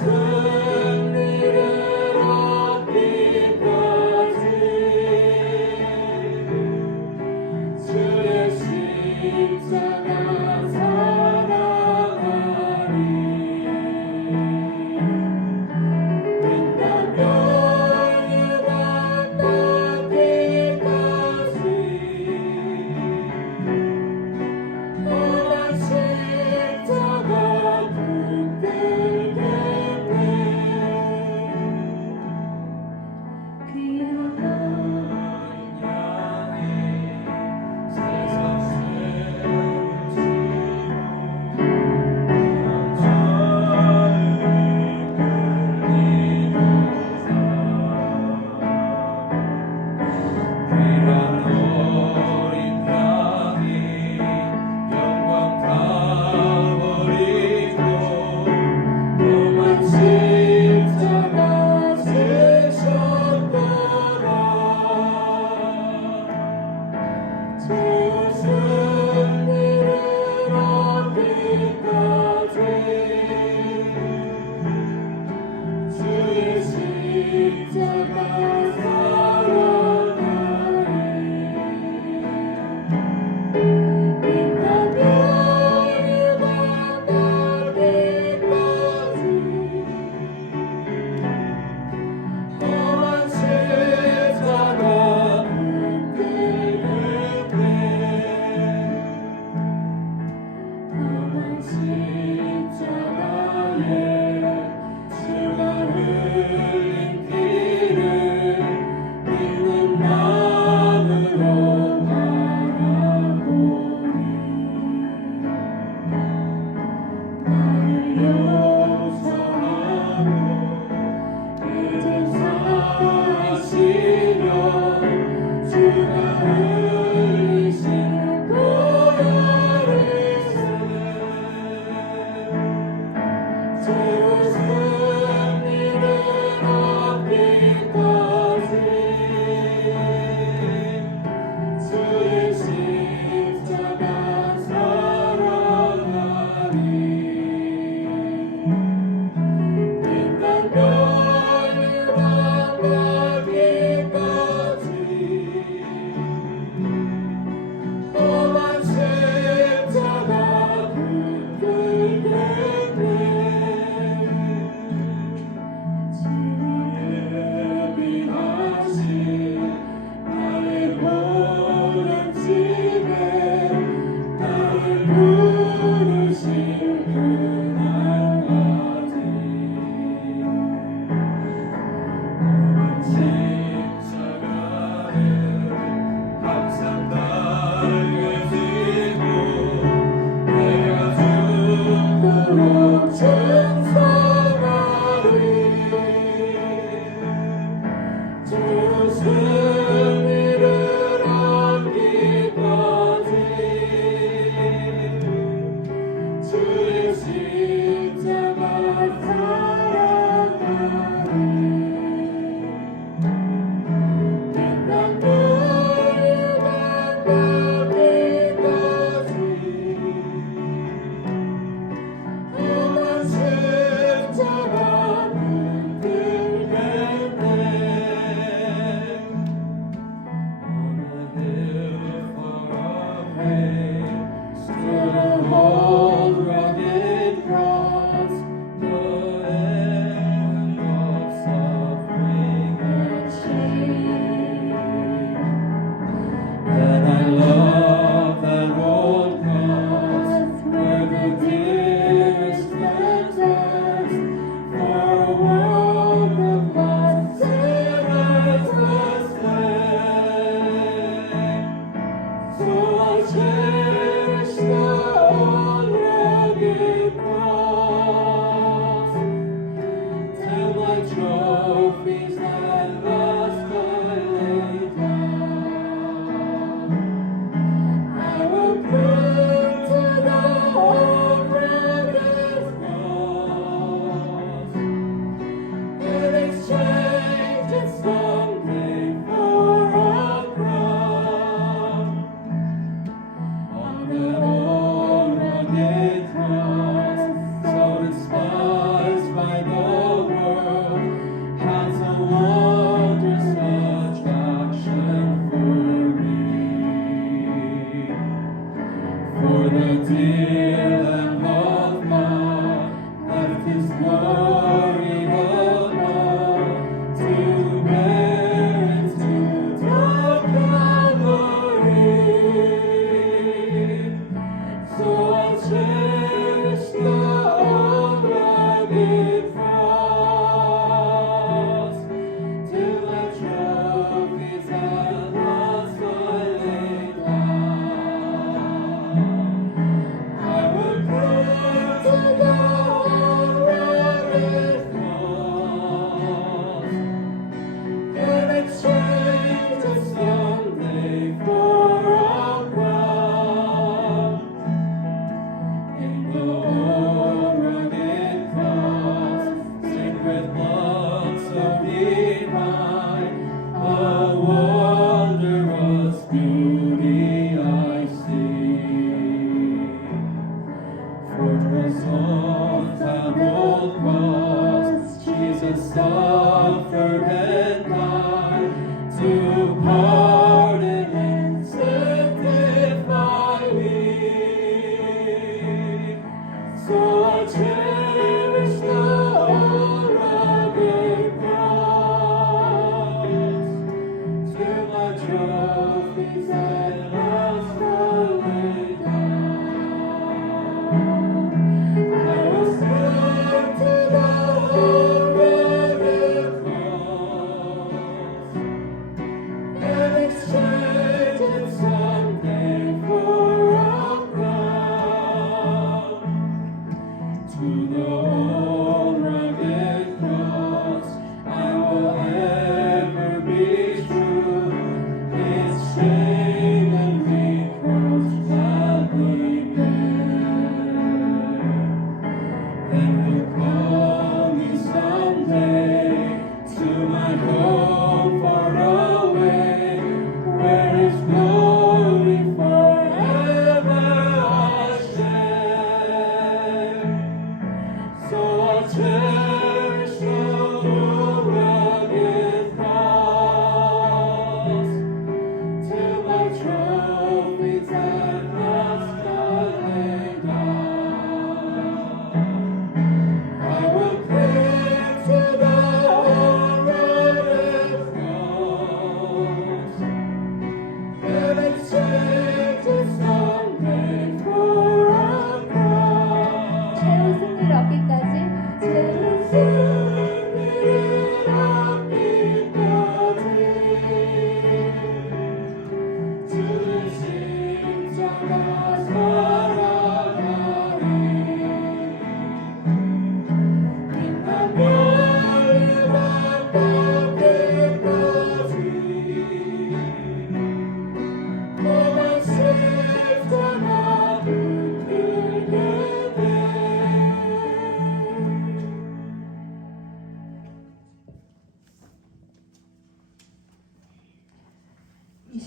승리를 얻기까지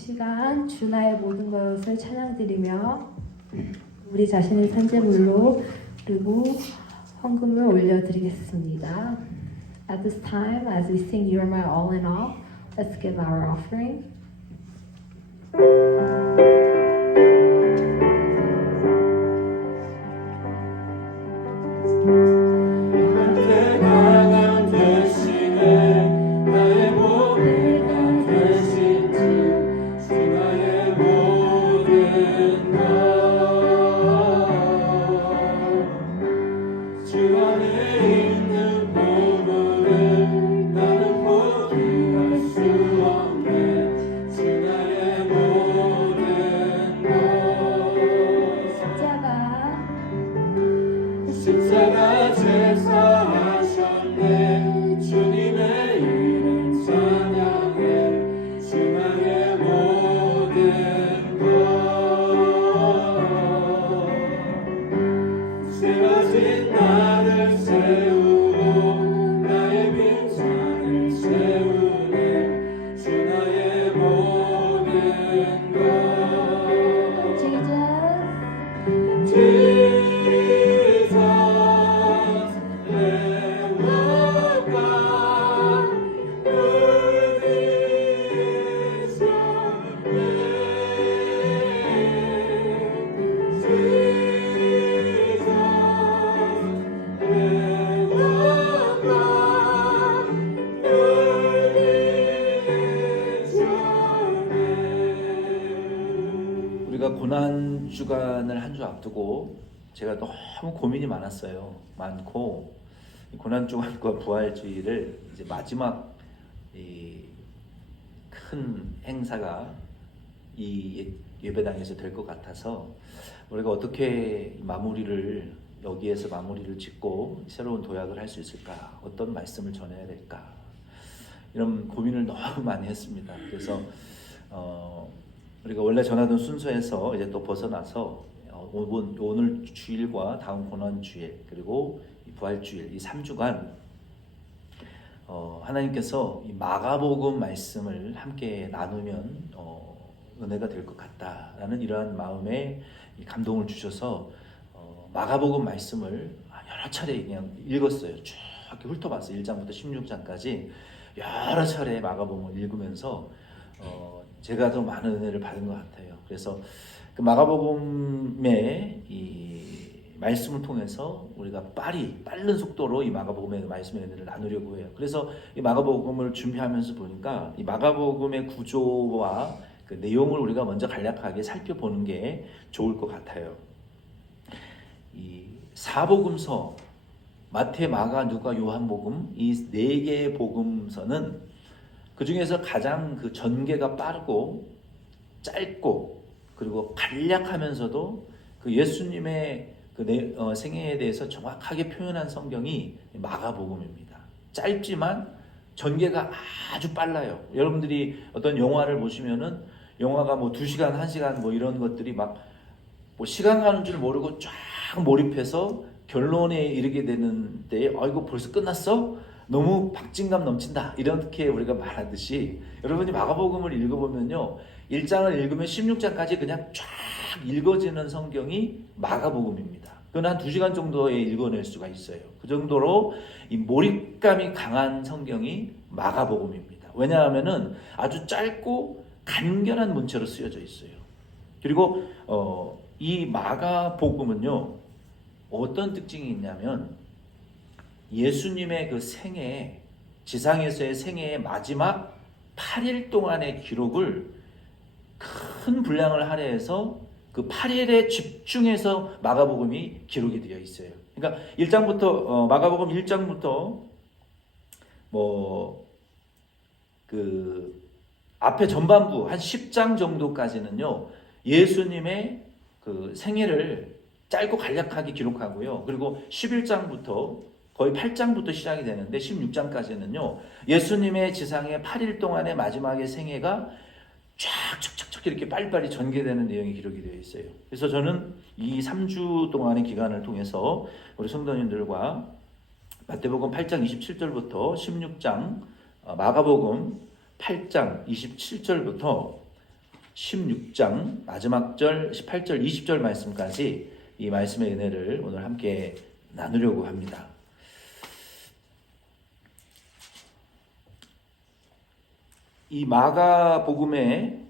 시간 주나의 모든 것을 찬양드리며 우리 자신의 산재물로 그리고 헌금을 올려드리겠습니다. At this time, as we sing You Are My All in All, let's give our offering. 나는 포기할 수 없네 주 나의 모든 고난 주간을 한 주 앞두고 제가 너무 고민이 많고 이 고난 주간과 부활주일을 이제 마지막 이 큰 행사가 이 예배당에서 될 것 같아서 우리가 어떻게 여기에서 마무리를 짓고 새로운 도약을 할 수 있을까? 어떤 말씀을 전해야 될까? 이런 고민을 너무 많이 했습니다. 그래서 우리가 원래 전하던 순서에서 이제 또 벗어나서 오늘 주일과 다음 고난 주일 그리고 부활주일 이 3주간 하나님께서 이 마가복음 말씀을 함께 나누면 은혜가 될 것 같다라는 이러한 마음에 감동을 주셔서 마가복음 말씀을 여러 차례 그냥 읽었어요. 쭉 이렇게 훑어봤어요. 1장부터 16장까지 여러 차례 마가복음을 읽으면서 제가 더 많은 은혜를 받은 것 같아요. 그래서 그 마가복음의 이 말씀을 통해서 우리가 빠른 속도로 이 마가복음의 말씀의 은혜를 나누려고 해요. 그래서 이 마가복음을 준비하면서 보니까 이 마가복음의 구조와 그 내용을 우리가 먼저 간략하게 살펴보는 게 좋을 것 같아요. 이 사복음서 마태, 마가, 누가, 요한복음 이 네 개의 복음서는 그 중에서 가장 그 전개가 빠르고 짧고 그리고 간략하면서도 그 예수님의 그 생애에 대해서 정확하게 표현한 성경이 마가복음입니다. 짧지만 전개가 아주 빨라요. 여러분들이 어떤 영화를 보시면은 영화가 뭐 2시간, 1시간 뭐 이런 것들이 막 뭐 시간 가는 줄 모르고 쫙 몰입해서 결론에 이르게 되는데 이거 벌써 끝났어? 너무 박진감 넘친다. 이렇게 우리가 말하듯이 여러분이 마가복음을 읽어보면요. 1장을 읽으면 16장까지 그냥 쫙 읽어지는 성경이 마가복음입니다. 그건 한 2시간 정도에 읽어낼 수가 있어요. 그 정도로 이 몰입감이 강한 성경이 마가복음입니다. 왜냐하면은 아주 짧고 간결한 문체로 쓰여져 있어요. 그리고 이 마가복음은요. 어떤 특징이 있냐면 예수님의 그 생애, 지상에서의 생애의 마지막 8일 동안의 기록을 큰 분량을 할애해서 그 8일에 집중해서 마가복음이 기록이 되어 있어요. 그러니까 1장부터 마가복음 1장부터 그 앞에 전반부 한 10장 정도까지는요. 예수님의 그 생애를 짧고 간략하게 기록하고요. 그리고 11장부터 거의 8장부터 시작이 되는데 16장까지는요. 예수님의 지상의 8일 동안의 마지막의 생애가 쫙 이렇게 빨리빨리 전개되는 내용이 기록이 되어 있어요. 그래서 저는 이 3주 동안의 기간을 통해서 우리 성도님들과 마태복음 8장 27절부터 16장, 마가복음 8장 27절부터 16장 마지막 절 18절 20절 말씀까지 이 말씀의 은혜를 오늘 함께 나누려고 합니다. 이 마가복음에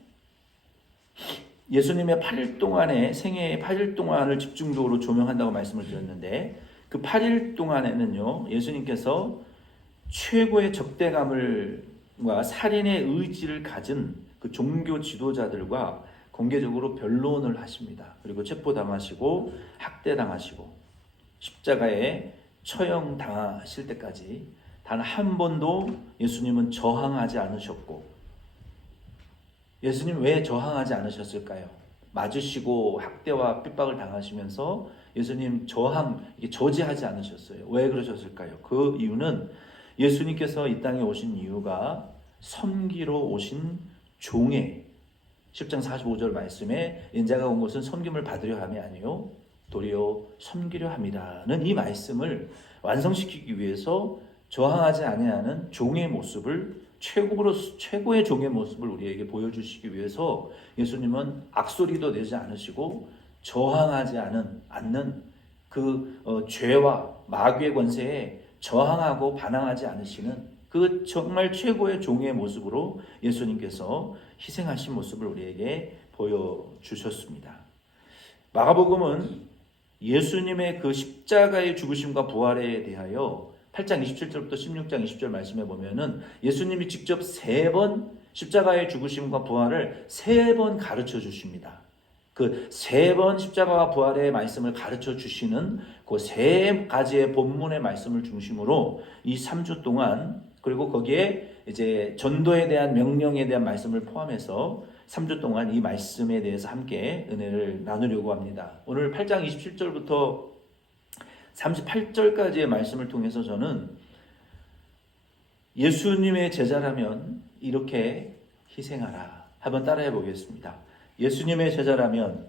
예수님의 8일 동안의 생애의 8일 동안을 집중적으로 조명한다고 말씀을 드렸는데 그 8일 동안에는요. 예수님께서 최고의 적대감과 살인의 의지를 가진 그 종교 지도자들과 공개적으로 변론을 하십니다. 그리고 체포당하시고 학대당하시고 십자가에 처형당하실 때까지 단 한 번도 예수님은 저항하지 않으셨고 예수님 왜 저항하지 않으셨을까요? 맞으시고 학대와 핍박을 당하시면서 예수님 저지하지 않으셨어요. 왜 그러셨을까요? 그 이유는 예수님께서 이 땅에 오신 이유가 섬기러 오신 종의 10장 45절 말씀에 인자가 온 것은 섬김을 받으려 함이 아니요 도리어 섬기려 함이라는 이 말씀을 완성시키기 위해서 저항하지 아니하는 종의 모습을 최고의 종의 모습을 우리에게 보여주시기 위해서 예수님은 악소리도 내지 않으시고 저항하지 않는 그 죄와 마귀의 권세에 저항하고 반항하지 않으시는 그 정말 최고의 종의 모습으로 예수님께서 희생하신 모습을 우리에게 보여주셨습니다. 마가복음은 예수님의 그 십자가의 죽으심과 부활에 대하여 8장 27절부터 16장 20절 말씀해 보면은 예수님이 직접 3번 십자가의 죽으심과 부활을 3번 가르쳐 주십니다. 그 세 번 십자가와 부활의 말씀을 가르쳐 주시는 그 세 가지의 본문의 말씀을 중심으로 이 3주 동안, 그리고 거기에 이제 전도에 대한 명령에 대한 말씀을 포함해서 3주 동안 이 말씀에 대해서 함께 은혜를 나누려고 합니다. 오늘 8장 27절부터 38절까지의 말씀을 통해서 저는 예수님의 제자라면 이렇게 희생하라. 한번 따라해 보겠습니다. 예수님의 제자라면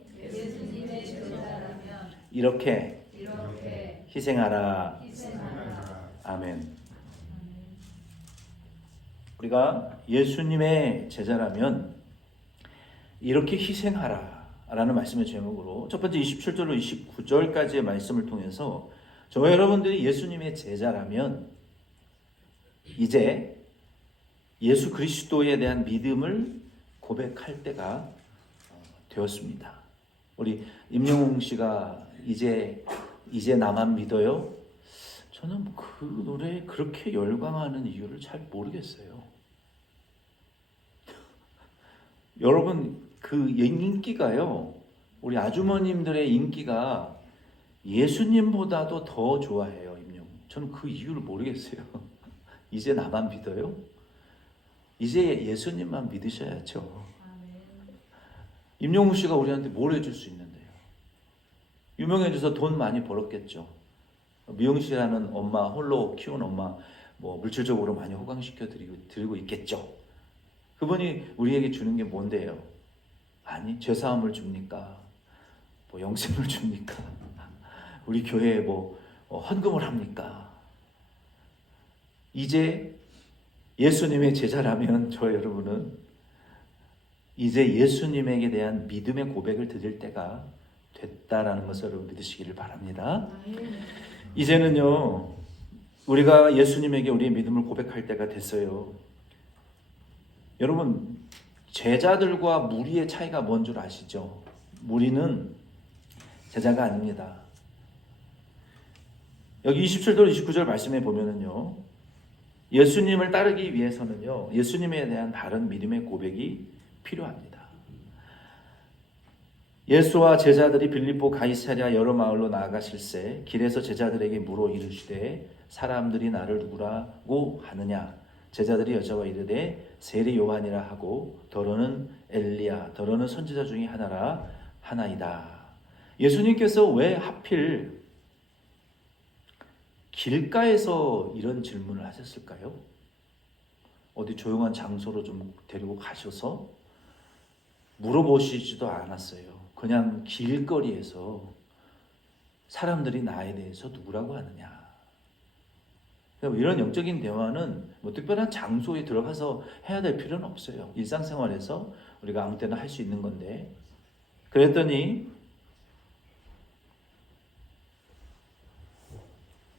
이렇게 희생하라. 아멘. 우리가 예수님의 제자라면 이렇게 희생하라 라는 말씀의 제목으로 첫 번째 27절로 29절까지의 말씀을 통해서 저와 여러분들이 예수님의 제자라면 이제 예수 그리스도에 대한 믿음을 고백할 때가 되었습니다. 우리 임영웅 씨가 이제 나만 믿어요? 저는 그 노래에 그렇게 열광하는 이유를 잘 모르겠어요. 여러분, 그 인기가요, 우리 아주머님들의 인기가 예수님보다도 더 좋아해요, 임영웅. 저는 그 이유를 모르겠어요. 이제 나만 믿어요? 이제 예수님만 믿으셔야죠. 임영웅 씨가 우리한테 뭘 해줄 수 있는데요? 유명해져서 돈 많이 벌었겠죠. 미영 씨라는 엄마, 홀로 키운 엄마, 뭐 물질적으로 많이 호강시켜 드리고 있겠죠. 그분이 우리에게 주는 게 뭔데요? 아니, 죄사함을 줍니까? 뭐 영생을 줍니까? 우리 교회에 뭐 헌금을 합니까? 이제 예수님의 제자라면 저 여러분은 이제 예수님에게 대한 믿음의 고백을 드릴 때가 됐다라는 것을 여러분 믿으시기를 바랍니다. 이제는요, 우리가 예수님에게 우리의 믿음을 고백할 때가 됐어요. 여러분, 제자들과 무리의 차이가 뭔 줄 아시죠? 무리는 제자가 아닙니다. 여기 27절 29절 말씀에 보면은요, 예수님을 따르기 위해서는요, 예수님에 대한 바른 믿음의 고백이 필요합니다. 예수와 제자들이 빌립보 가이사랴 여러 마을로 나아가실새 길에서 제자들에게 물어 이르시되 사람들이 나를 누구라고 하느냐? 제자들이 여자와 이르되 세례 요한이라 하고 더러는 엘리야 더러는 선지자 중에 하나이다. 예수님께서 왜 하필 길가에서 이런 질문을 하셨을까요? 어디 조용한 장소로 좀 데리고 가셔서 물어보시지도 않았어요. 그냥 길거리에서 사람들이 나에 대해서 누구라고 하느냐. 이런 영적인 대화는 뭐 특별한 장소에 들어가서 해야 될 필요는 없어요. 일상생활에서 우리가 아무 때나 할 수 있는 건데. 그랬더니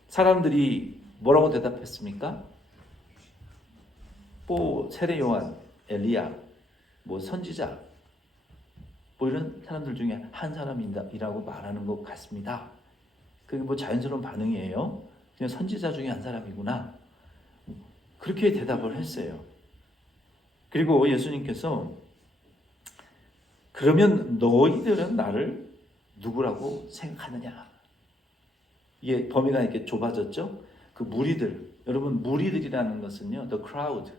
사람들이 뭐라고 대답했습니까? 뭐 세례 요한, 엘리야, 뭐 선지자, 뭐 이런 사람들 중에 한 사람이라고 말하는 것 같습니다. 그게 뭐 자연스러운 반응이에요. 그냥 선지자 중에 한 사람이구나. 그렇게 대답을 했어요. 그리고 예수님께서 그러면 너희들은 나를 누구라고 생각하느냐? 이게 범위가 이렇게 좁아졌죠? 그 무리들, 여러분 무리들이라는 것은요, the crowd,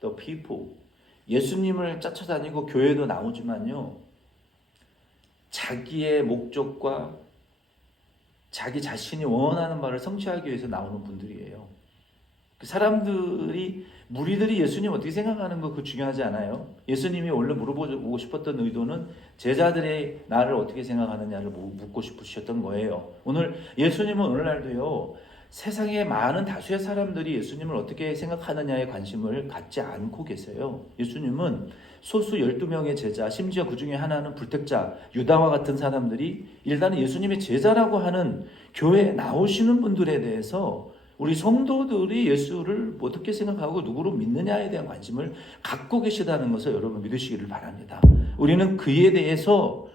the people. 예수님을 쫓아다니고 교회도 나오지만요, 자기의 목적과 자기 자신이 원하는 바를 성취하기 위해서 나오는 분들이에요. 그 사람들이, 무리들이 예수님 어떻게 생각하는 거 그거 중요하지 않아요. 예수님이 원래 물어보고 싶었던 의도는 제자들의 나를 어떻게 생각하느냐를 묻고 싶으셨던 거예요. 오늘 예수님은 오늘날도요, 세상에 많은 다수의 사람들이 예수님을 어떻게 생각하느냐에 관심을 갖지 않고 계세요. 예수님은 소수 12명의 제자, 심지어 그 중에 하나는 불택자, 유다와 같은 사람들이 일단은 예수님의 제자라고 하는 교회에 나오시는 분들에 대해서 우리 성도들이 예수를 어떻게 생각하고 누구로 믿느냐에 대한 관심을 갖고 계시다는 것을 여러분 믿으시기를 바랍니다. 우리는 그에 대해서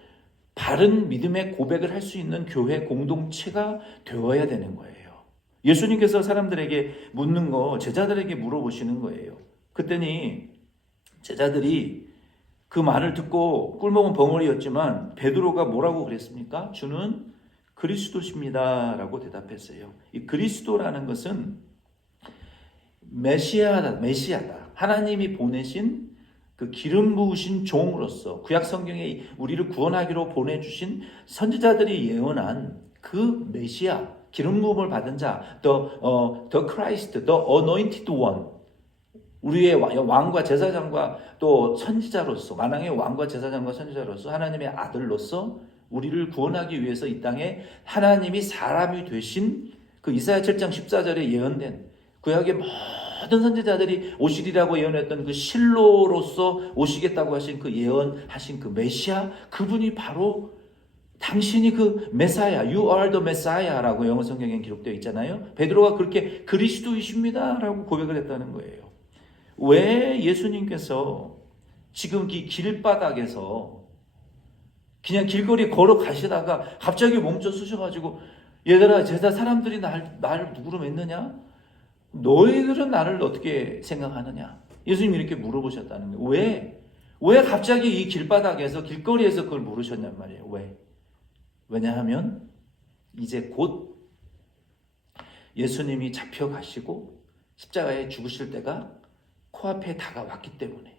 바른 믿음의 고백을 할 수 있는 교회 공동체가 되어야 되는 거예요. 예수님께서 사람들에게 묻는 거 제자들에게 물어보시는 거예요. 그랬더니 제자들이 그 말을 듣고 꿀먹은 벙어리였지만 베드로가 뭐라고 그랬습니까? 주는 그리스도십니다라고 대답했어요. 이 그리스도라는 것은 메시아다. 하나님이 보내신 그 기름 부으신 종으로서 구약 성경에 우리를 구원하기로 보내주신 선지자들이 예언한 그 메시아, 기름 부음을 받은 자, the Christ, the anointed one, 우리의 왕과 제사장과 또 선지자로서, 만왕의 왕과 제사장과 선지자로서 하나님의 아들로서 우리를 구원하기 위해서 이 땅에 하나님이 사람이 되신 그 이사야 7장 14절에 예언된 구약의 모든 선지자들이 오시리라고 예언했던 그 실로로서 오시겠다고 하신 그 예언하신 그 메시아, 그분이 바로 당신이 그 메사야, you are the Messiah라고 영어 성경에 기록되어 있잖아요. 베드로가 그렇게 그리스도이십니다라고 고백을 했다는 거예요. 왜 예수님께서 지금 이 길바닥에서 그냥 길거리 걸어가시다가 갑자기 멈춰 서셔가지고 얘들아, 제자 사람들이 날 누구로 맺느냐? 너희들은 나를 어떻게 생각하느냐? 예수님이 이렇게 물어보셨다는 거예요. 왜 갑자기 이 길바닥에서 길거리에서 그걸 물으셨냔 말이에요. 왜? 왜냐하면 이제 곧 예수님이 잡혀가시고 십자가에 죽으실 때가 코앞에 다가왔기 때문에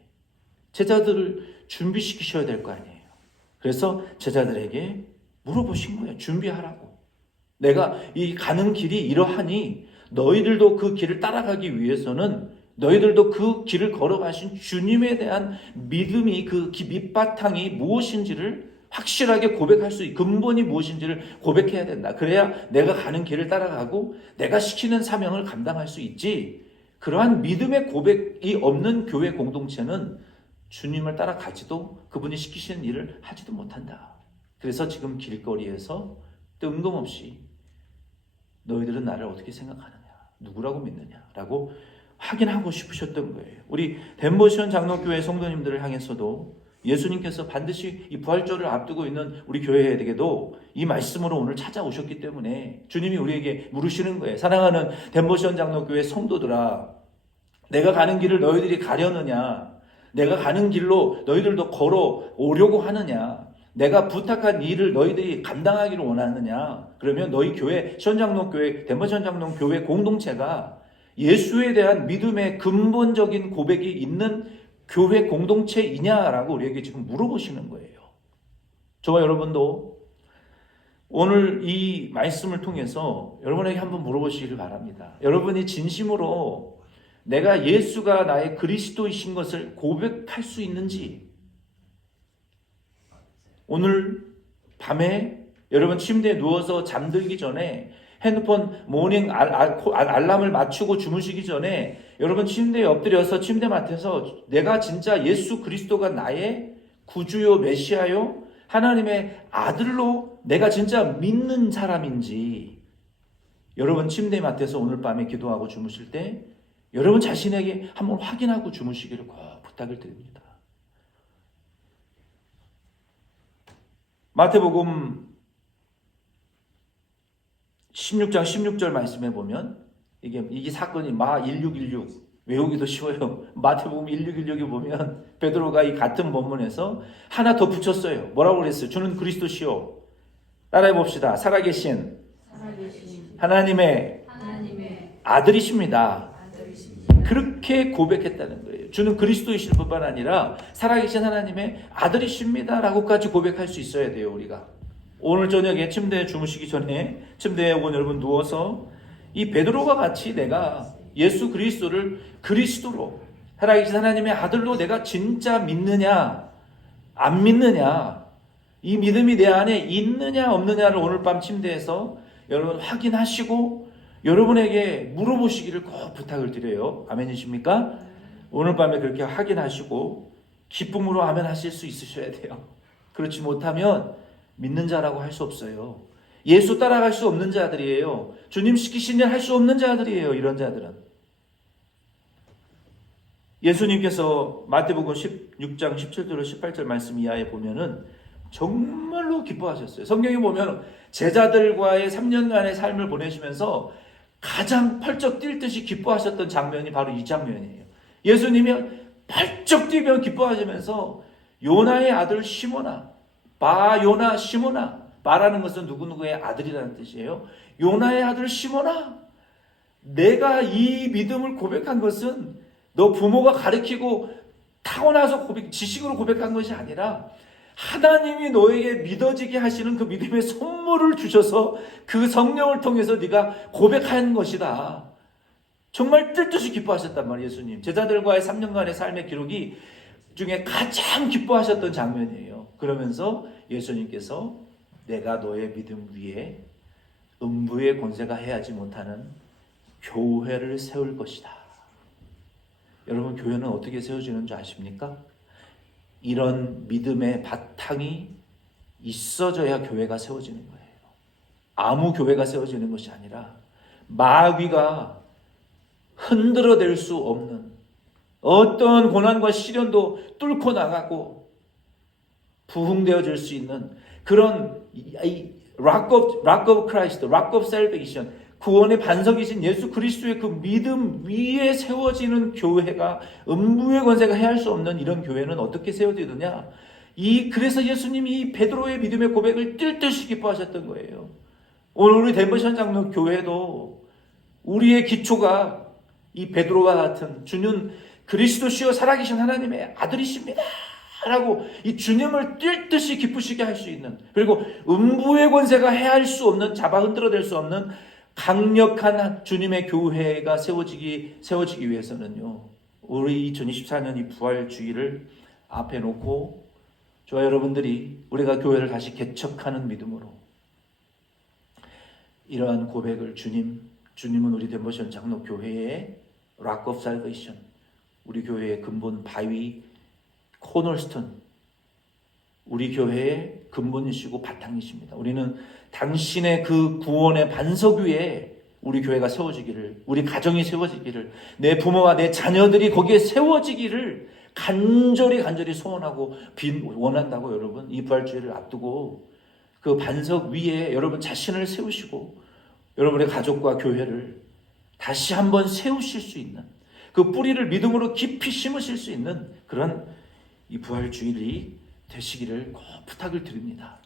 제자들을 준비시키셔야 될 거 아니에요. 그래서 제자들에게 물어보신 거예요. 준비하라고. 내가 이 가는 길이 이러하니 너희들도 그 길을 따라가기 위해서는 너희들도 그 길을 걸어가신 주님에 대한 믿음이 그 밑바탕이 무엇인지를 확실하게 고백할 수 있고 근본이 무엇인지를 고백해야 된다. 그래야 내가 가는 길을 따라가고 내가 시키는 사명을 감당할 수 있지. 그러한 믿음의 고백이 없는 교회 공동체는 주님을 따라가지도 그분이 시키시는 일을 하지도 못한다. 그래서 지금 길거리에서 뜬금없이 너희들은 나를 어떻게 생각하느냐, 누구라고 믿느냐라고 확인하고 싶으셨던 거예요. 우리 덴버시온 장로교회 성도님들을 향해서도 예수님께서 반드시 이 부활절을 앞두고 있는 우리 교회에게도 이 말씀으로 오늘 찾아오셨기 때문에 주님이 우리에게 물으시는 거예요. 사랑하는 덴버시온 장로교회 성도들아, 내가 가는 길을 너희들이 가려느냐? 내가 가는 길로 너희들도 걸어오려고 하느냐? 내가 부탁한 일을 너희들이 감당하기를 원하느냐? 그러면 너희 교회, 시원장로교회, 덴버시원장로교회 공동체가 예수에 대한 믿음의 근본적인 고백이 있는 교회 공동체이냐라고 우리에게 지금 물어보시는 거예요. 저와 여러분도 오늘 이 말씀을 통해서 여러분에게 한번 물어보시기를 바랍니다. 여러분이 진심으로 내가 예수가 나의 그리스도이신 것을 고백할 수 있는지, 오늘 밤에 여러분 침대에 누워서 잠들기 전에 핸드폰 모닝 알람을 맞추고 주무시기 전에 여러분 침대에 엎드려서 침대 맡에서 내가 진짜 예수 그리스도가 나의 구주요 메시아요 하나님의 아들로 내가 진짜 믿는 사람인지 여러분 침대 맡에서 오늘 밤에 기도하고 주무실 때 여러분 자신에게 한번 확인하고 주무시기를 꼭 부탁을 드립니다. 마태복음 16장 16절 말씀에 보면 이게 사건이 마 1616 외우기도 쉬워요. 마태복음 1616에 보면 베드로가 이 같은 본문에서 하나 더 붙였어요. 뭐라고 그랬어요? 주는 그리스도시요. 따라해 봅시다. 살아계신 하나님의 아들이십니다. 그렇게 고백했다는 거예요. 주는 그리스도이실 뿐만 아니라 살아계신 하나님의 아들이십니다 라고까지 고백할 수 있어야 돼요. 우리가 오늘 저녁에 침대에 주무시기 전에 침대에 오고 여러분 누워서 이 베드로가 같이 내가 예수 그리스도를 그리스도로 살아계신 하나님의 아들로 내가 진짜 믿느냐 안 믿느냐, 이 믿음이 내 안에 있느냐 없느냐를 오늘 밤 침대에서 여러분 확인하시고 여러분에게 물어보시기를 꼭 부탁을 드려요. 아멘이십니까? 오늘 밤에 그렇게 확인하시고 기쁨으로 아멘 하실 수 있으셔야 돼요. 그렇지 못하면 믿는 자라고 할 수 없어요. 예수 따라갈 수 없는 자들이에요. 주님 시키신 일 할 수 없는 자들이에요. 이런 자들은. 예수님께서 마태복음 16장 17절 18절 말씀 이하에 보면은 정말로 기뻐하셨어요. 성경에 보면 제자들과의 3년간의 삶을 보내시면서 가장 펄쩍 뛸 듯이 기뻐하셨던 장면이 바로 이 장면이에요. 예수님이 펄쩍 뛰며 기뻐하시면서 요나의 아들 시몬아, 바 요나 시몬아. 바라는 것은 누구누구의 아들이라는 뜻이에요. 요나의 아들 시몬아, 내가 이 믿음을 고백한 것은 너 부모가 가르치고 타고나서 지식으로 고백한 것이 아니라 하나님이 너에게 믿어지게 하시는 그 믿음의 선물을 주셔서 그 성령을 통해서 네가 고백한 것이다. 정말 뜰뜻이 기뻐하셨단 말이에요. 예수님 제자들과의 3년간의 삶의 기록이 중에 가장 기뻐하셨던 장면이에요. 그러면서 예수님께서 내가 너의 믿음 위에 음부의 권세가 해하지 못하는 교회를 세울 것이다. 여러분, 교회는 어떻게 세워지는 줄 아십니까? 이런 믿음의 바탕이 있어져야 교회가 세워지는 거예요. 아무 교회가 세워지는 것이 아니라 마귀가 흔들어댈 수 없는 어떤 고난과 시련도 뚫고 나가고 부흥되어질 수 있는 그런 rock of Christ, rock of salvation, 구원의 반석이신 예수 그리스도의 그 믿음 위에 세워지는 교회가 음부의 권세가 해할 수 없는 이런 교회는 어떻게 세워지느냐? 그래서 예수님이 이 베드로의 믿음의 고백을 뜰뜻이 기뻐하셨던 거예요. 오늘 우리 덴버션 장로 교회도 우리의 기초가 이 베드로와 같은 주는 그리스도시요 살아계신 하나님의 아들이십니다 라고 이 주님을 뛸 듯이 기쁘시게 할 수 있는, 그리고 음부의 권세가 해할 수 없는, 잡아 흔들어댈 수 없는 강력한 주님의 교회가 세워지기 위해서는요, 우리 2024년 이 부활주의를 앞에 놓고 저와 여러분들이 우리가 교회를 다시 개척하는 믿음으로 이러한 고백을 주님은 우리 덴버션 장로 교회의 락 오브 살베이션, 우리 교회의 근본 바위, 코널스톤, 우리 교회의 근본이시고 바탕이십니다. 우리는 당신의 그 구원의 반석 위에 우리 교회가 세워지기를, 우리 가정이 세워지기를, 내 부모와 내 자녀들이 거기에 세워지기를 간절히 소원하고 원한다고. 여러분, 이 부활주의를 앞두고 그 반석 위에 여러분 자신을 세우시고 여러분의 가족과 교회를 다시 한번 세우실 수 있는, 그 뿌리를 믿음으로 깊이 심으실 수 있는 그런 이 부활주일이 되시기를 꼭 부탁을 드립니다.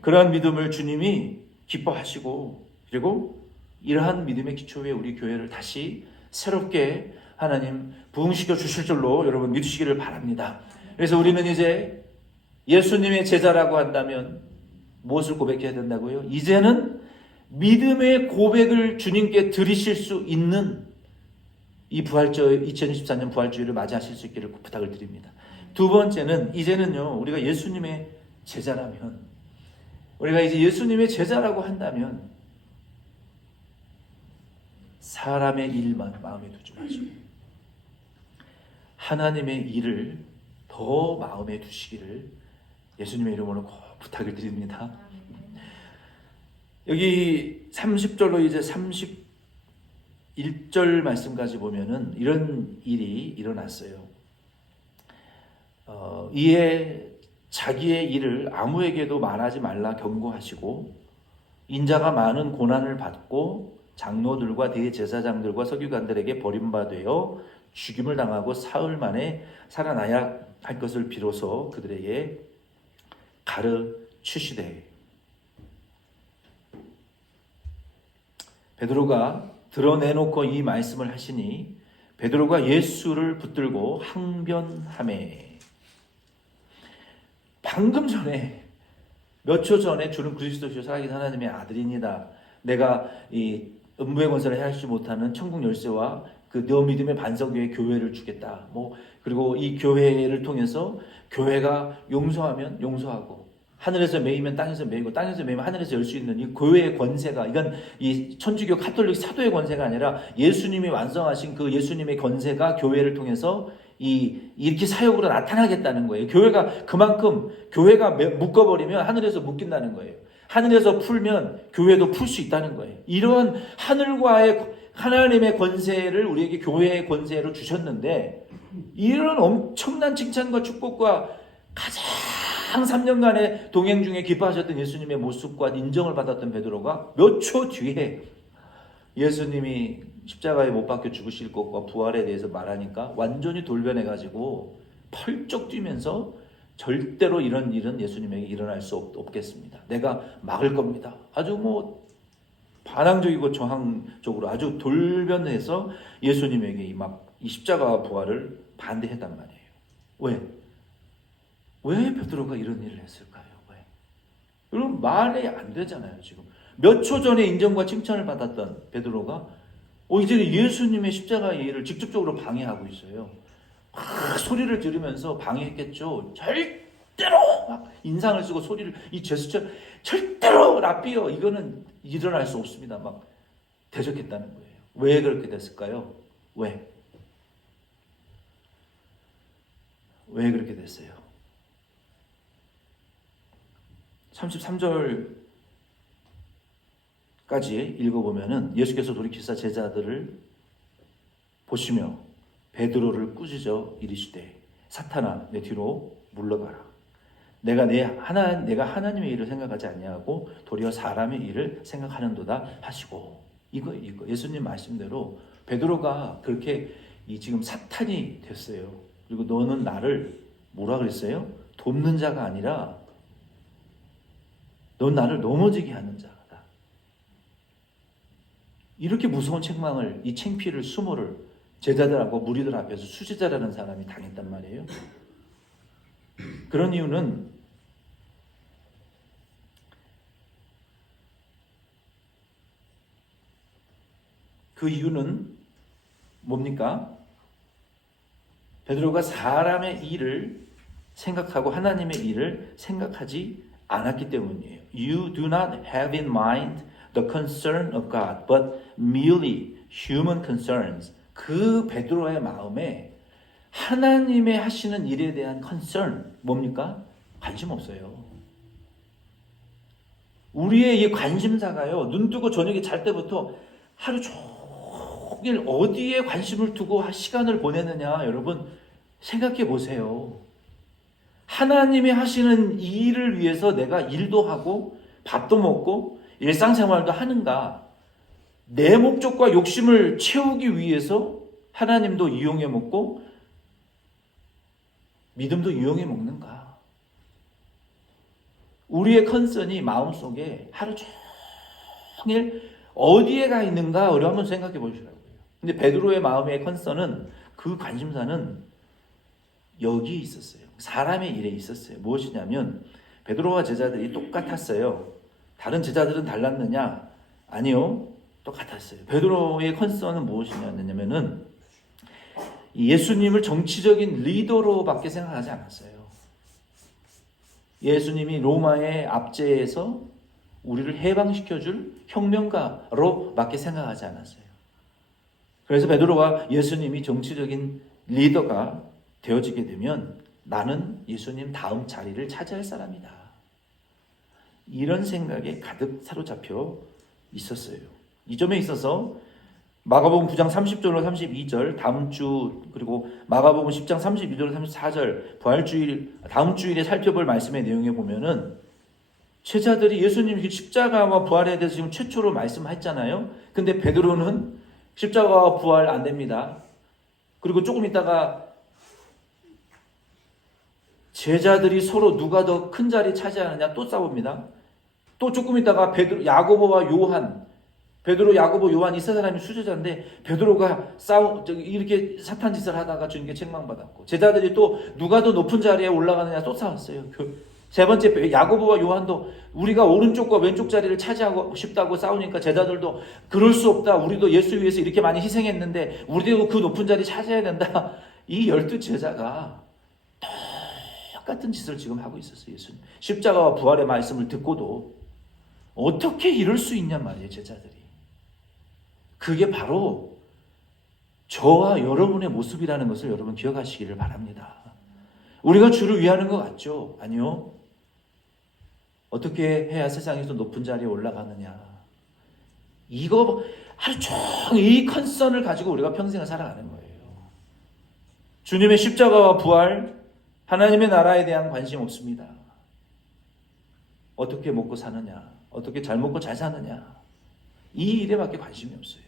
그러한 믿음을 주님이 기뻐하시고, 그리고 이러한 믿음의 기초에 우리 교회를 다시 새롭게 하나님 부흥시켜 주실 줄로 여러분 믿으시기를 바랍니다. 그래서 우리는 이제 예수님의 제자라고 한다면 무엇을 고백해야 된다고요? 이제는 믿음의 고백을 주님께 드리실 수 있는 이 2024년 부활주의를 맞이하실 수 있기를 부탁을 드립니다. 두 번째는, 이제는요, 우리가 예수님의 제자라면, 우리가 이제 예수님의 제자라고 한다면 사람의 일만 마음에 두지 마시고 하나님의 일을 더 마음에 두시기를 예수님의 이름으로 꼭 부탁을 드립니다. 여기 30절로 이제 31절 말씀까지 보면은 이런 일이 일어났어요. 이에 자기의 일을 아무에게도 말하지 말라 경고하시고, 인자가 많은 고난을 받고 장로들과 대제사장들과 서기관들에게 버림받아 죽임을 당하고 사흘 만에 살아나야 할 것을 비로소 그들에게 가르치시되. 베드로가 드러내놓고 이 말씀을 하시니 베드로가 예수를 붙들고 항변하매. 방금 전에, 몇 초 전에 주는 그리스도시요 살아계신 하나님의 아들이니다, 내가 이 음부의 권세를 해하지 못하는 천국 열쇠와 그 너 믿음의 반석 위에 교회를 주겠다. 그리고 이 교회를 통해서 교회가 용서하면 용서하고, 하늘에서 매이면 땅에서 매이고, 땅에서 매이면 하늘에서 열 수 있는 이 교회의 권세가, 이건 이 천주교 카톨릭 사도의 권세가 아니라 예수님이 완성하신 그 예수님의 권세가 교회를 통해서 이렇게 사역으로 나타나겠다는 거예요. 교회가 그만큼, 교회가 묶어버리면 하늘에서 묶인다는 거예요. 하늘에서 풀면 교회도 풀 수 있다는 거예요. 이러한 하늘과의 하나님의 권세를 우리에게 교회의 권세로 주셨는데, 이런 엄청난 칭찬과 축복과 가장 3년간의 동행 중에 기뻐하셨던 예수님의 모습과 인정을 받았던 베드로가 몇 초 뒤에 예수님이 십자가에 못 박혀 죽으실 것과 부활에 대해서 말하니까 완전히 돌변해가지고 펄쩍 뛰면서 절대로 이런 일은 예수님에게 일어날 수 없겠습니다. 내가 막을 겁니다. 아주 반항적이고 저항적으로 아주 돌변해서 예수님에게 이 십자가와 부활을 반대했단 말이에요. 왜? 왜 베드로가 이런 일을 했을까요? 왜? 여러분 말이 안 되잖아요. 지금 몇 초 전에 인정과 칭찬을 받았던 베드로가 이제는 예수님의 십자가의 일을 직접적으로 방해하고 있어요. 막 소리를 지르면서 방해했겠죠. 절대로 막 인상을 쓰고 소리를 이 제스처 절대로 라삐어 이거는 일어날 수 없습니다. 막 대적했다는 거예요. 왜 그렇게 됐을까요? 왜 그렇게 됐어요? 33절까지 읽어보면은 예수께서 돌이키사 제자들을 보시며 베드로를 꾸짖어 이르시되 사탄아 내 뒤로 물러가라. 내가 하나님의 일을 생각하지 아니하고 도리어 사람의 일을 생각하는도다 하시고 이거 예수님 말씀대로 베드로가 그렇게 지금 사탄이 됐어요. 그리고 너는 나를 뭐라 그랬어요? 돕는 자가 아니라 넌 나를 넘어지게 하는 자다. 이렇게 무서운 책망을 이 창피를 수모를 제자들하고 무리들 앞에서 수제자라는 사람이 당했단 말이에요. 그런 이유는 뭡니까? 베드로가 사람의 일을 생각하고 하나님의 일을 생각하지 않았기 때문이에요. You do not have in mind the concern of God, but merely human concerns. 그 베드로의 마음에 하나님의 하시는 일에 대한 concern, 뭡니까? 관심 없어요. 우리의 이 관심사가요, 눈 뜨고 저녁에 잘 때부터 하루 종일 어디에 관심을 두고 시간을 보내느냐, 여러분 생각해 보세요. 하나님이 하시는 일을 위해서 내가 일도 하고 밥도 먹고 일상생활도 하는가? 내 목적과 욕심을 채우기 위해서 하나님도 이용해 먹고 믿음도 이용해 먹는가? 우리의 컨선이 마음속에 하루 종일 어디에 가 있는가? 우리 한번 생각해 보시라고요. 근데 베드로의 마음의 컨선은 그 관심사는 여기에 있었어요. 사람의 일에 있었어요. 무엇이냐면 베드로와 제자들이 똑같았어요. 다른 제자들은 달랐느냐? 아니요. 똑같았어요. 베드로의 컨선은 무엇이냐면은 예수님을 정치적인 리더로밖에 생각하지 않았어요. 예수님이 로마의 압제에서 우리를 해방시켜줄 혁명가로밖에 생각하지 않았어요. 그래서 베드로가 예수님이 정치적인 리더가 되어지게 되면 나는 예수님 다음 자리를 차지할 사람이다. 이런 생각에 가득 사로잡혀 있었어요. 이 점에 있어서 마가복음 9장 30절로 32절 다음 주 그리고 마가복음 10장 32절로 34절 부활주일 다음 주일에 살펴볼 말씀의 내용에 보면은 제자들이 예수님 십자가와 부활에 대해서 지금 최초로 말씀했잖아요. 근데 베드로는 십자가와 부활 안 됩니다. 그리고 조금 있다가 제자들이 서로 누가 더 큰 자리 차지하느냐 또 싸웁니다. 또 조금 있다가 야고보와 요한 베드로, 야고보, 요한 이 세 사람이 수제자인데 베드로가 이렇게 사탄 짓을 하다가 주님께 책망받았고 제자들이 또 누가 더 높은 자리에 올라가느냐 또 싸웠어요. 세 번째 야고보와 요한도 우리가 오른쪽과 왼쪽 자리를 차지하고 싶다고 싸우니까 제자들도 그럴 수 없다. 우리도 예수 위해서 이렇게 많이 희생했는데 우리도 그 높은 자리 차지해야 된다. 이 12 제자가 똑같은 짓을 지금 하고 있었어요. 예수님 십자가와 부활의 말씀을 듣고도 어떻게 이럴 수 있냔 말이에요. 제자들이. 그게 바로 저와 여러분의 모습이라는 것을 여러분 기억하시기를 바랍니다. 우리가 주를 위하는 것 같죠? 아니요. 어떻게 해야 세상에서 높은 자리에 올라가느냐. 이거 하루 종일 이 컨선을 가지고 우리가 평생을 살아가는 거예요. 주님의 십자가와 부활, 하나님의 나라에 대한 관심 없습니다. 어떻게 먹고 사느냐, 어떻게 잘 먹고 잘 사느냐, 이 일에밖에 관심이 없어요.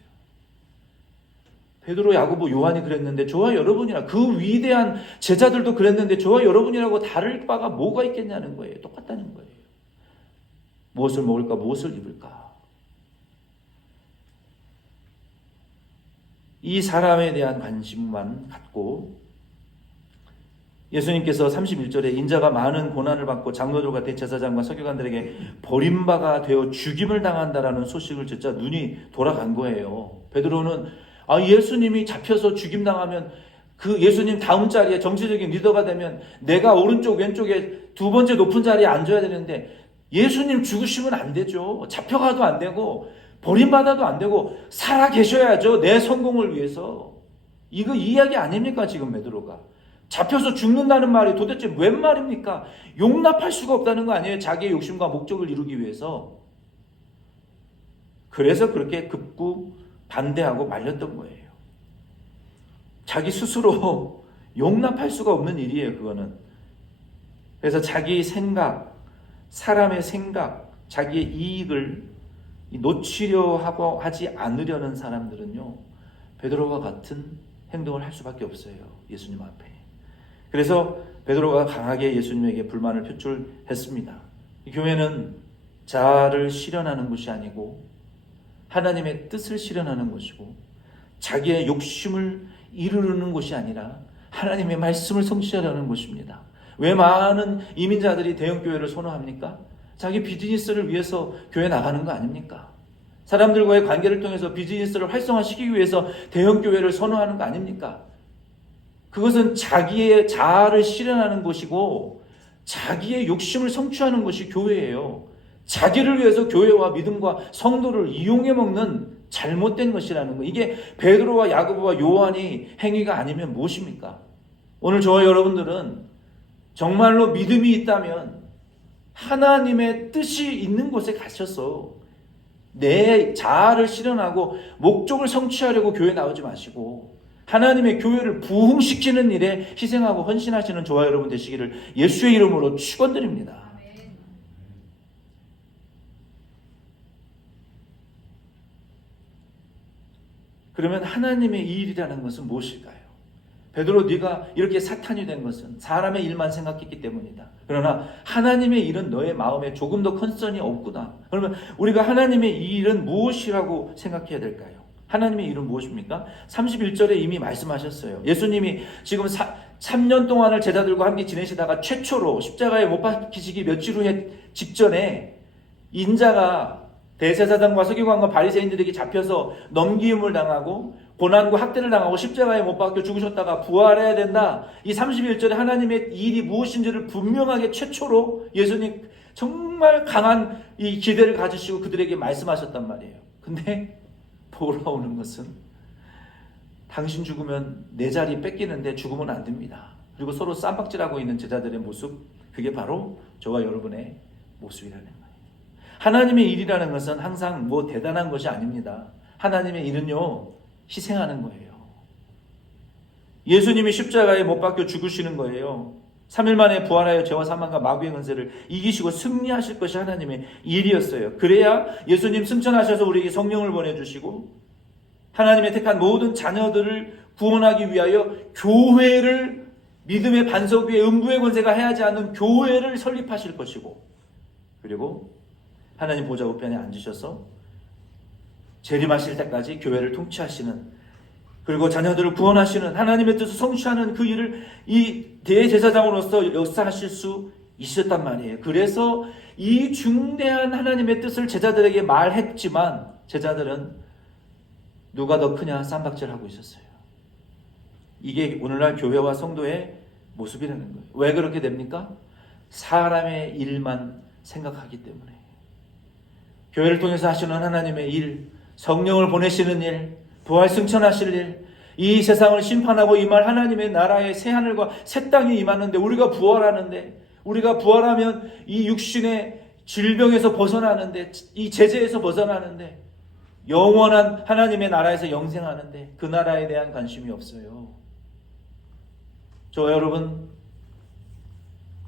베드로, 야고보, 요한이 그랬는데 저와 여러분이나 그 위대한 제자들도 그랬는데 저와 여러분이라고 다를 바가 뭐가 있겠냐는 거예요. 똑같다는 거예요. 무엇을 먹을까, 무엇을 입을까. 이 사람에 대한 관심만 갖고 예수님께서 31절에 인자가 많은 고난을 받고 장로들과 대제사장과 서기관들에게 버림바가 되어 죽임을 당한다라는 소식을 듣자 눈이 돌아간 거예요. 베드로는 예수님이 잡혀서 죽임당하면 그 예수님 다음 자리에 정치적인 리더가 되면 내가 오른쪽 왼쪽에 두 번째 높은 자리에 앉아야 되는데 예수님 죽으시면 안 되죠. 잡혀가도 안 되고 버림받아도 안 되고 살아 계셔야죠. 내 성공을 위해서. 이거 이야기 아닙니까 지금 베드로가. 잡혀서 죽는다는 말이 도대체 웬 말입니까? 용납할 수가 없다는 거 아니에요? 자기의 욕심과 목적을 이루기 위해서. 그래서 그렇게 극구 반대하고 말렸던 거예요. 자기 스스로 용납할 수가 없는 일이에요, 그거는. 그래서 자기 생각, 사람의 생각, 자기의 이익을 놓치려 하고 하지 않으려는 사람들은요, 베드로와 같은 행동을 할 수밖에 없어요, 예수님 앞에. 그래서 베드로가 강하게 예수님에게 불만을 표출했습니다. 교회는 자아를 실현하는 것이 아니고 하나님의 뜻을 실현하는 것이고 자기의 욕심을 이루는 것이 아니라 하나님의 말씀을 성취하려는 것입니다. 왜 많은 이민자들이 대형교회를 선호합니까? 자기 비즈니스를 위해서 교회 나가는 거 아닙니까? 사람들과의 관계를 통해서 비즈니스를 활성화시키기 위해서 대형교회를 선호하는 거 아닙니까? 그것은 자기의 자아를 실현하는 것이고 자기의 욕심을 성취하는 것이 교회예요. 자기를 위해서 교회와 믿음과 성도를 이용해 먹는 잘못된 것이라는 거. 이게 베드로와 야고보와 요한이 행위가 아니면 무엇입니까? 오늘 저와 여러분들은 정말로 믿음이 있다면 하나님의 뜻이 있는 곳에 가셔서 내 자아를 실현하고 목적을 성취하려고 교회 나오지 마시고 하나님의 교회를 부흥시키는 일에 희생하고 헌신하시는 저와 여러분 되시기를 예수의 이름으로 축원드립니다. 그러면 하나님의 이 일이라는 것은 무엇일까요? 베드로, 네가 이렇게 사탄이 된 것은 사람의 일만 생각했기 때문이다. 그러나 하나님의 일은 너의 마음에 조금 더 컨선이 없구나. 그러면 우리가 하나님의 이 일은 무엇이라고 생각해야 될까요? 하나님의 일은 무엇입니까? 31절에 이미 말씀하셨어요. 예수님이 지금 3년 동안을 제자들과 함께 지내시다가 최초로 십자가에 못 박히시기 며칠 후에 직전에 인자가 대제사장과 서기관과 바리새인들에게 잡혀서 넘기움을 당하고 고난과 학대를 당하고 십자가에 못 박혀 죽으셨다가 부활해야 된다. 이 31절에 하나님의 일이 무엇인지를 분명하게 최초로 예수님 정말 강한 이 기대를 가지시고 그들에게 말씀하셨단 말이에요. 근데 돌아오는 것은 당신 죽으면 내 자리 뺏기는데 죽으면 안 됩니다. 그리고 서로 쌈박질하고 있는 제자들의 모습, 그게 바로 저와 여러분의 모습이라는 거예요. 하나님의 일이라는 것은 항상 뭐 대단한 것이 아닙니다. 하나님의 일은요, 희생하는 거예요. 예수님이 십자가에 못 박혀 죽으시는 거예요. 3일 만에 부활하여 죄와 사망과 마귀의 권세를 이기시고 승리하실 것이 하나님의 일이었어요. 그래야 예수님 승천하셔서 우리에게 성령을 보내주시고 하나님의 택한 모든 자녀들을 구원하기 위하여 교회를 믿음의 반석 위에 음부의 권세가 해하지 않는 교회를 설립하실 것이고 그리고 하나님 보좌 우편에 앉으셔서 재림하실 때까지 교회를 통치하시는 그리고 자녀들을 구원하시는 하나님의 뜻을 성취하는 그 일을 이 대제사장으로서 역사하실 수 있었단 말이에요. 그래서 이 중대한 하나님의 뜻을 제자들에게 말했지만 제자들은 누가 더 크냐 쌈박질하고 있었어요. 이게 오늘날 교회와 성도의 모습이라는 거예요. 왜 그렇게 됩니까? 사람의 일만 생각하기 때문에. 교회를 통해서 하시는 하나님의 일, 성령을 보내시는 일, 부활 승천하실 일, 이 세상을 심판하고 임할 하나님의 나라의 새 하늘과 새 땅이 임하는데 우리가 부활하는데 우리가 부활하면 이 육신의 질병에서 벗어나는데 이 제재에서 벗어나는데 영원한 하나님의 나라에서 영생하는데 그 나라에 대한 관심이 없어요. 저 여러분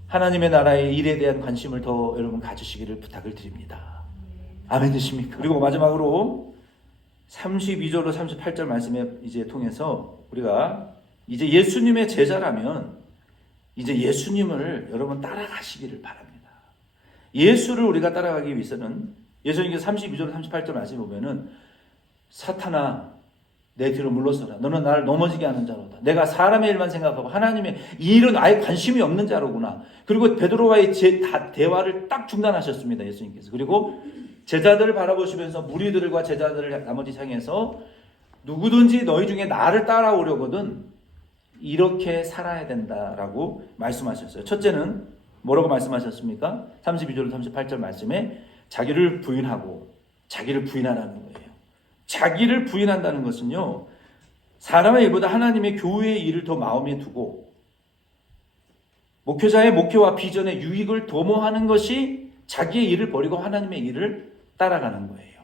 하나님의 나라의 일에 대한 관심을 더 여러분 가지시기를 부탁을 드립니다. 아멘 되십니까? 그리고 마지막으로 32절로 38절 말씀에 이제 통해서 우리가 이제 예수님의 제자라면 이제 예수님을 여러분 따라가시기를 바랍니다. 예수를 우리가 따라가기 위해서는 예수님께서 32절 38절 말씀에 보면은 사탄아 내 뒤로 물러서라. 너는 나를 넘어지게 하는 자로다. 내가 사람의 일만 생각하고 하나님의 이 일은 아예 관심이 없는 자로구나. 그리고 베드로와의 대화를 딱 중단하셨습니다. 예수님께서. 그리고 제자들을 바라보시면서 무리들과 제자들을 나머지 향해서 누구든지 너희 중에 나를 따라오려거든 이렇게 살아야 된다라고 말씀하셨어요. 첫째는 뭐라고 말씀하셨습니까? 32절 38절 말씀에 자기를 부인하고 자기를 부인하라는 거예요. 자기를 부인한다는 것은요, 사람의 일보다 하나님의 교회의 일을 더 마음에 두고 목회자의 목회와 비전의 유익을 도모하는 것이 자기의 일을 버리고 하나님의 일을 따라가는 거예요.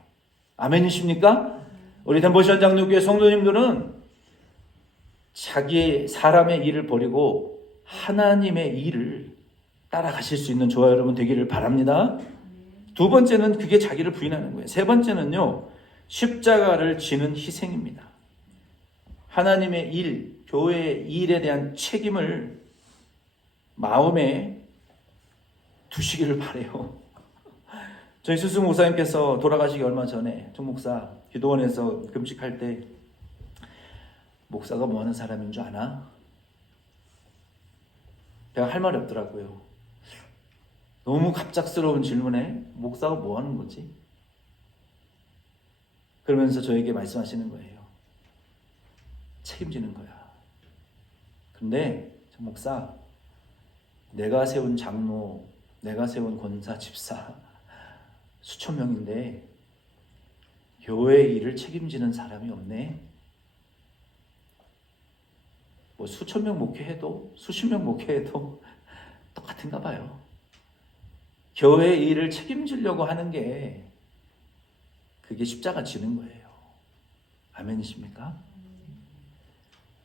아멘이십니까? 우리 덴버시안 장로교회 성도님들은 자기의 사람의 일을 버리고 하나님의 일을 따라가실 수 있는 저와 여러분 되기를 바랍니다. 두 번째는 그게 자기를 부인하는 거예요. 세 번째는요, 십자가를 지는 희생입니다. 하나님의 일, 교회의 일에 대한 책임을 마음에 두시기를 바라요. 저희 수승 목사님께서 돌아가시기 얼마 전에 정 목사 기도원에서 금식할 때 목사가 뭐 하는 사람인 줄 아나? 제가 할 말이 없더라고요. 너무 갑작스러운 질문에 목사가 뭐 하는 거지? 그러면서 저에게 말씀하시는 거예요. 책임지는 거야. 근데 정 목사, 내가 세운 장로, 내가 세운 권사, 집사 수천 명인데 교회 일을 책임지는 사람이 없네. 뭐 수천 명 목회해도 수십 명 목회해도 똑같은가 봐요. 교회 일을 책임지려고 하는 게 그게 십자가 지는 거예요. 아멘이십니까?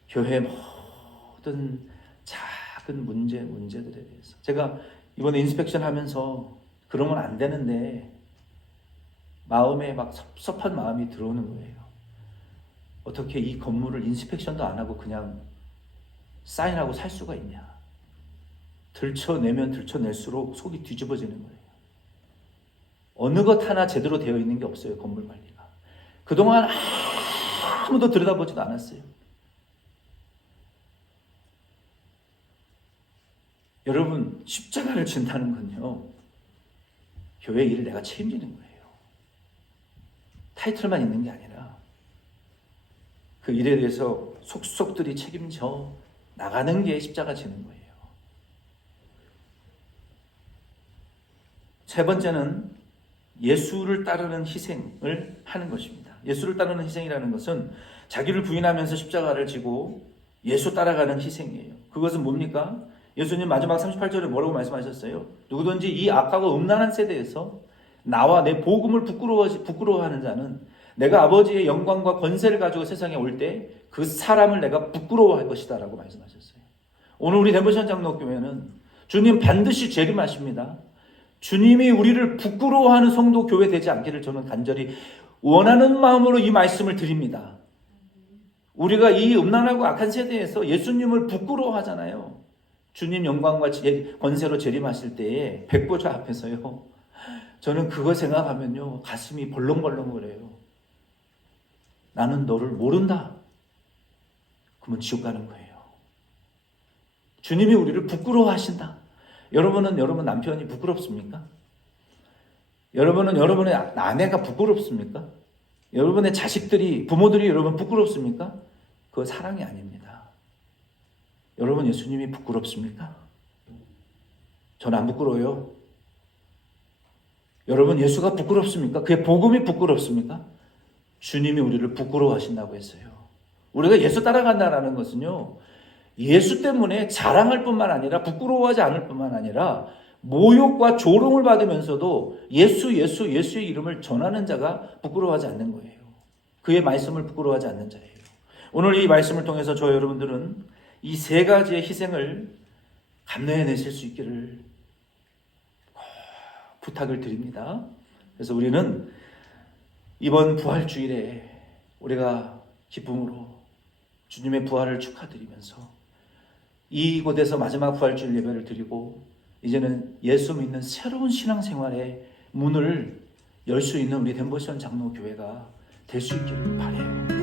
교회 모든 작은 문제들에 대해서 제가 이번에 인스펙션 하면서 그러면 안 되는데 마음에 막 섭섭한 마음이 들어오는 거예요. 어떻게 이 건물을 인스펙션도 안 하고 그냥 사인하고 살 수가 있냐. 들춰내면 들춰낼수록 속이 뒤집어지는 거예요. 어느 것 하나 제대로 되어 있는 게 없어요. 건물 관리가. 그동안 아무도 들여다보지도 않았어요. 여러분, 십자가를 진다는 건요, 교회 일을 내가 책임지는 거예요. 타이틀만 있는 게 아니라 그 일에 대해서 속속들이 책임져 나가는 게 십자가 지는 거예요. 세 번째는 예수를 따르는 희생을 하는 것입니다. 예수를 따르는 희생이라는 것은 자기를 부인하면서 십자가를 지고 예수 따라가는 희생이에요. 그것은 뭡니까? 예수님 마지막 38절에 뭐라고 말씀하셨어요? 누구든지 이 악하고 음란한 세대에서 나와 내 복음을 부끄러워하는 자는 내가 아버지의 영광과 권세를 가지고 세상에 올 때 그 사람을 내가 부끄러워할 것이다 라고 말씀하셨어요. 오늘 우리 덴버시안 장로교회는 주님 반드시 재림하십니다. 주님이 우리를 부끄러워하는 성도 교회 되지 않기를 저는 간절히 원하는 마음으로 이 말씀을 드립니다. 우리가 이 음란하고 악한 세대에서 예수님을 부끄러워하잖아요. 주님 영광과 권세로 재림하실 때에 백보자 앞에서요. 저는 그거 생각하면요. 가슴이 벌렁벌렁거려요. 나는 너를 모른다. 그러면 지옥 가는 거예요. 주님이 우리를 부끄러워하신다. 여러분은 여러분 남편이 부끄럽습니까? 여러분은 여러분의 아내가 부끄럽습니까? 여러분의 자식들이, 부모들이 여러분 부끄럽습니까? 그거 사랑이 아닙니다. 여러분 예수님이 부끄럽습니까? 저는 안 부끄러워요. 여러분 예수가 부끄럽습니까? 그의 복음이 부끄럽습니까? 주님이 우리를 부끄러워하신다고 했어요. 우리가 예수 따라간다는 것은요, 예수 때문에 자랑할 뿐만 아니라 부끄러워하지 않을 뿐만 아니라 모욕과 조롱을 받으면서도 예수의 이름을 전하는 자가 부끄러워하지 않는 거예요. 그의 말씀을 부끄러워하지 않는 자예요. 오늘 이 말씀을 통해서 저 여러분들은 이 세 가지의 희생을 감내해내실 수 있기를 부탁을 드립니다. 그래서 우리는 이번 부활주일에 우리가 기쁨으로 주님의 부활을 축하드리면서 이곳에서 마지막 부활주일 예배를 드리고 이제는 예수 믿는 새로운 신앙생활의 문을 열 수 있는 우리 덴보시온 장로교회가 될 수 있기를 바라요.